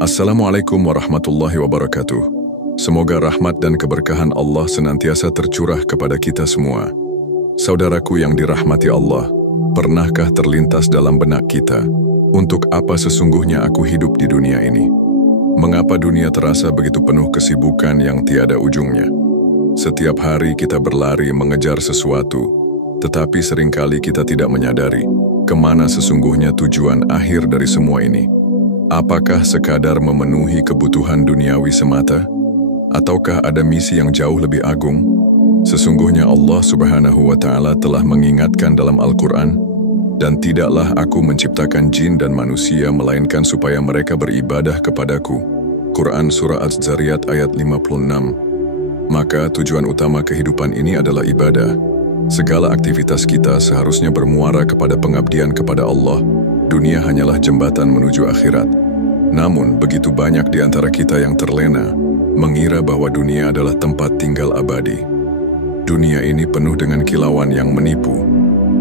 Assalamualaikum warahmatullahi wabarakatuh. Semoga rahmat dan keberkahan Allah senantiasa tercurah kepada kita semua. Saudaraku yang dirahmati Allah, pernahkah terlintas dalam benak kita, untuk apa sesungguhnya aku hidup di dunia ini? Mengapa dunia terasa begitu penuh kesibukan yang tiada ujungnya? Setiap hari kita berlari mengejar sesuatu, tetapi seringkali kita tidak menyadari kemana sesungguhnya tujuan akhir dari semua ini. Apakah sekadar memenuhi kebutuhan duniawi semata? Ataukah ada misi yang jauh lebih agung? Sesungguhnya Allah Subhanahu wa Ta'ala telah mengingatkan dalam Al-Quran, dan tidaklah aku menciptakan jin dan manusia melainkan supaya mereka beribadah kepadaku. Quran Surah Az-Zariyat ayat 56. Maka tujuan utama kehidupan ini adalah ibadah. Segala aktivitas kita seharusnya bermuara kepada pengabdian kepada Allah. Dunia hanyalah jembatan menuju akhirat. Namun, begitu banyak di antara kita yang terlena, mengira bahwa dunia adalah tempat tinggal abadi. Dunia ini penuh dengan kilauan yang menipu.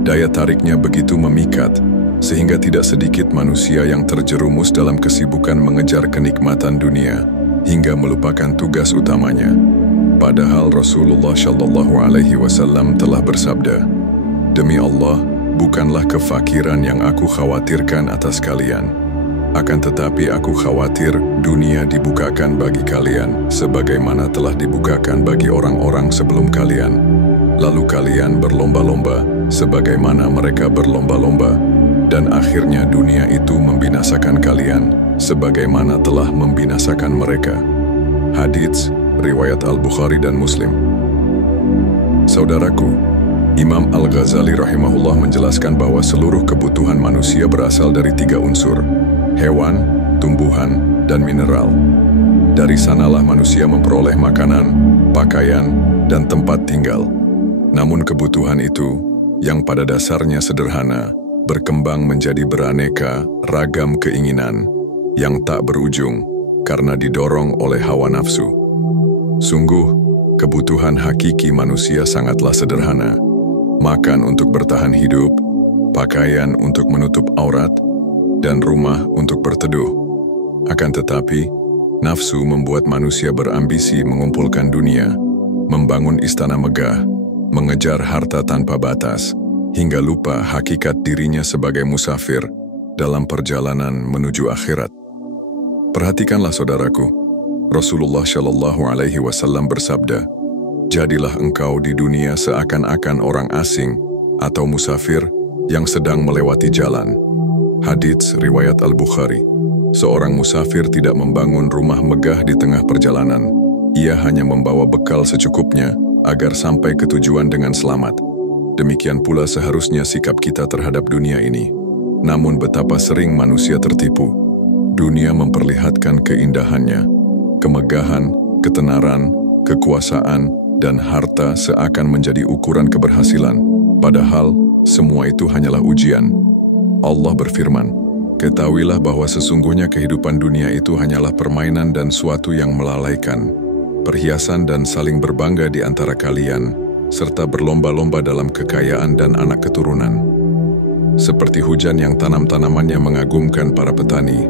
Daya tariknya begitu memikat, sehingga tidak sedikit manusia yang terjerumus dalam kesibukan mengejar kenikmatan dunia, hingga melupakan tugas utamanya. Padahal Rasulullah SAW telah bersabda, "Demi Allah, bukanlah kefakiran yang aku khawatirkan atas kalian. Akan tetapi aku khawatir dunia dibukakan bagi kalian, sebagaimana telah dibukakan bagi orang-orang sebelum kalian. Lalu kalian berlomba-lomba, sebagaimana mereka berlomba-lomba, dan akhirnya dunia itu membinasakan kalian, sebagaimana telah membinasakan mereka." Hadits, riwayat Al-Bukhari dan Muslim. Saudaraku, Imam Al-Ghazali rahimahullah menjelaskan bahwa seluruh kebutuhan manusia berasal dari 3 unsur, hewan, tumbuhan, dan mineral. Dari sanalah manusia memperoleh makanan, pakaian, dan tempat tinggal. Namun kebutuhan itu, yang pada dasarnya sederhana, berkembang menjadi beraneka ragam keinginan yang tak berujung karena didorong oleh hawa nafsu. Sungguh, kebutuhan hakiki manusia sangatlah sederhana. Makan untuk bertahan hidup, pakaian untuk menutup aurat, dan rumah untuk berteduh. Akan tetapi, nafsu membuat manusia berambisi mengumpulkan dunia, membangun istana megah, mengejar harta tanpa batas, hingga lupa hakikat dirinya sebagai musafir dalam perjalanan menuju akhirat. Perhatikanlah saudaraku, Rasulullah SAW bersabda, "Jadilah engkau di dunia seakan-akan orang asing atau musafir yang sedang melewati jalan." Hadits riwayat Al-Bukhari. Seorang musafir tidak membangun rumah megah di tengah perjalanan. Ia hanya membawa bekal secukupnya agar sampai ke tujuan dengan selamat. Demikian pula seharusnya sikap kita terhadap dunia ini. Namun betapa sering manusia tertipu. Dunia memperlihatkan keindahannya, kemegahan, ketenaran, kekuasaan, dan harta seakan menjadi ukuran keberhasilan, padahal semua itu hanyalah ujian. Allah berfirman, "Ketahuilah bahwa sesungguhnya kehidupan dunia itu hanyalah permainan dan suatu yang melalaikan, perhiasan dan saling berbangga di antara kalian, serta berlomba-lomba dalam kekayaan dan anak keturunan. Seperti hujan yang tanam-tanamannya mengagumkan para petani,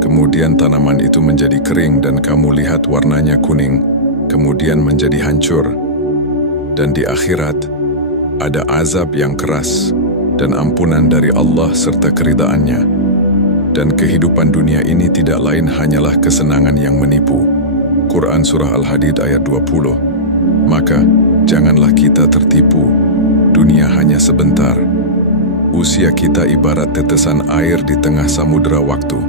kemudian tanaman itu menjadi kering dan kamu lihat warnanya kuning, kemudian menjadi hancur. Dan di akhirat, ada azab yang keras dan ampunan dari Allah serta keridhaannya. Dan kehidupan dunia ini tidak lain hanyalah kesenangan yang menipu." Quran Surah Al-Hadid ayat 20. Maka, janganlah kita tertipu. Dunia hanya sebentar. Usia kita ibarat tetesan air di tengah samudera waktu.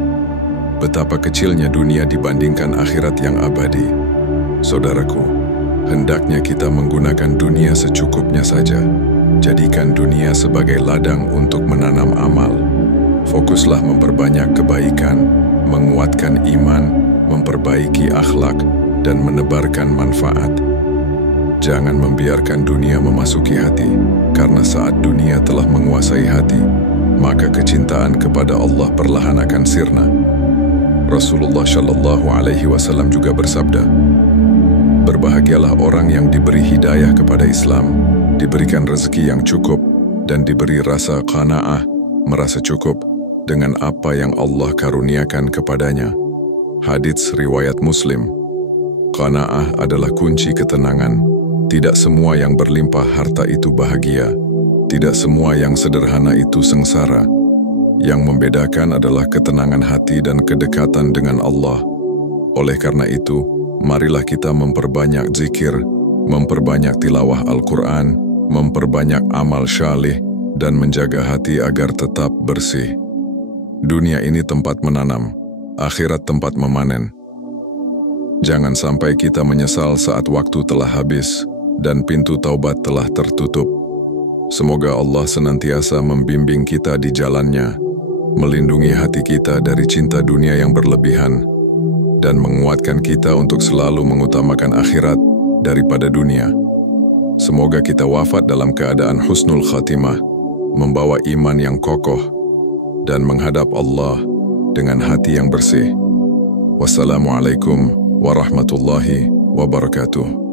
Betapa kecilnya dunia dibandingkan akhirat yang abadi. Saudaraku, hendaknya kita menggunakan dunia secukupnya saja. Jadikan dunia sebagai ladang untuk menanam amal. Fokuslah memperbanyak kebaikan, menguatkan iman, memperbaiki akhlak, dan menebarkan manfaat. Jangan membiarkan dunia memasuki hati, karena saat dunia telah menguasai hati, maka kecintaan kepada Allah perlahan akan sirna. Rasulullah SAW juga bersabda, "Berbahagialah orang yang diberi hidayah kepada Islam, diberikan rezeki yang cukup, dan diberi rasa qanaah, merasa cukup dengan apa yang Allah karuniakan kepadanya." Hadits riwayat Muslim. Qanaah adalah kunci ketenangan. Tidak semua yang berlimpah harta itu bahagia. Tidak semua yang sederhana itu sengsara. Yang membedakan adalah ketenangan hati dan kedekatan dengan Allah. Oleh karena itu, marilah kita memperbanyak zikir, memperbanyak tilawah Al-Quran, memperbanyak amal syalih, dan menjaga hati agar tetap bersih. Dunia ini tempat menanam, akhirat tempat memanen. Jangan sampai kita menyesal saat waktu telah habis dan pintu taubat telah tertutup. Semoga Allah senantiasa membimbing kita di jalannya, melindungi hati kita dari cinta dunia yang berlebihan, dan menguatkan kita untuk selalu mengutamakan akhirat daripada dunia. Semoga kita wafat dalam keadaan husnul khatimah, membawa iman yang kokoh, dan menghadap Allah dengan hati yang bersih. Wassalamualaikum warahmatullahi wabarakatuh.